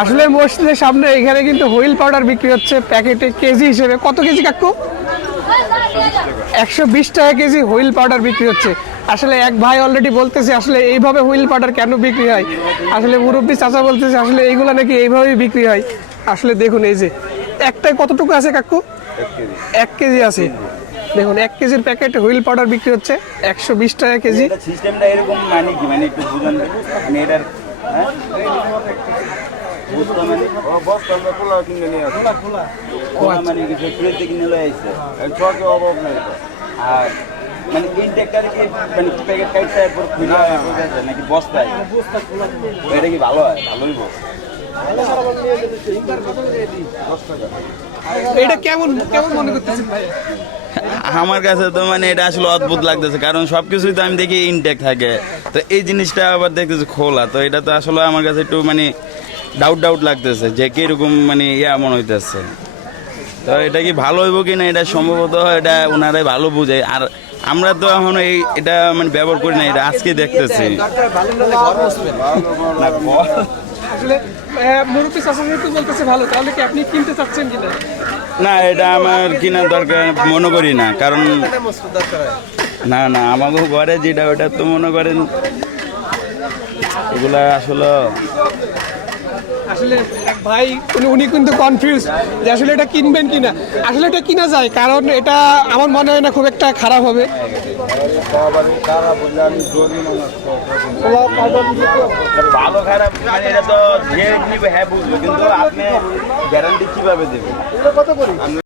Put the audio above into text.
আসলে মসজিদের সামনে এখানে কিন্তু হুইল পাউডার বিক্রি হচ্ছে প্যাকেটে কেজি হিসেবে। কত কেজি কাকু? একশো বিশ টাকা কেজি হুইল পাউডার বিক্রি হচ্ছে। আসলে এক ভাই অলরেডি বলতেছে আসলে এইভাবে হুইল পাউডার কেন বিক্রি হয়? আসলে মুরব্বী চাচা বলতেছে আসলে এইগুলো নাকি এইভাবেই বিক্রি হয়। আসলে দেখুন এই যে একটাই কতটুকু আছে কাকু? এক কেজি। আছে। দেখুন এক কেজির প্যাকেট হুইল পাউডার বিক্রি হচ্ছে একশো বিশ টাকা কেজি। সিস্টেমটা এরকম মানে কি? মানে একটু বুঝুন। মানে এটার আমার কাছে তো মানে এটা আসলে অদ্ভুত লাগতেছে, কারণ সবকিছুই তো আমি দেখি ইনটেক থাকে। তো এই জিনিসটা আবার দেখতেছি খোলা, তো এটা তো আসলে আমার কাছে একটু মানে ডাউট ডাউট লাগতেছে যে কীরকম মানে ইয়া মনে হইতেছে। তো এটা কি ভালো হইব কি না এটা সম্ভবত এটা ওনারাই ভালো বুঝে। আর আমরা তো এখন এই এটা মানে ব্যবহার করি না এটা আজকে দেখতেছি। না এটা আমার কেনার দরকার মনে করি না কারণ না না আমাকে ঘরে যেটা ওটা তো মনে করেন এগুলা আসলে আসলে ভাই উনি উনি কিন্তু কনফিউজ যে আসলে এটা কিনবেন কিনা। আসলে এটা কিনা যায় কারণ এটা আমার মনে হয় না খুব একটা খারাপ হবে। ভালো খারাপ মানে এটা তো যে নিবে হ্যাঁ বুঝব। কিন্তু আপনি গ্যারান্টি কীভাবে দেবেন?